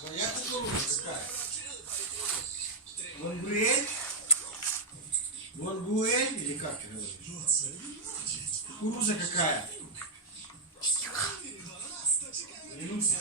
Твоя кукуруза какая? Лангуэль? Лангуэль или как ты говоришь? Кукуруза какая? Клянусь.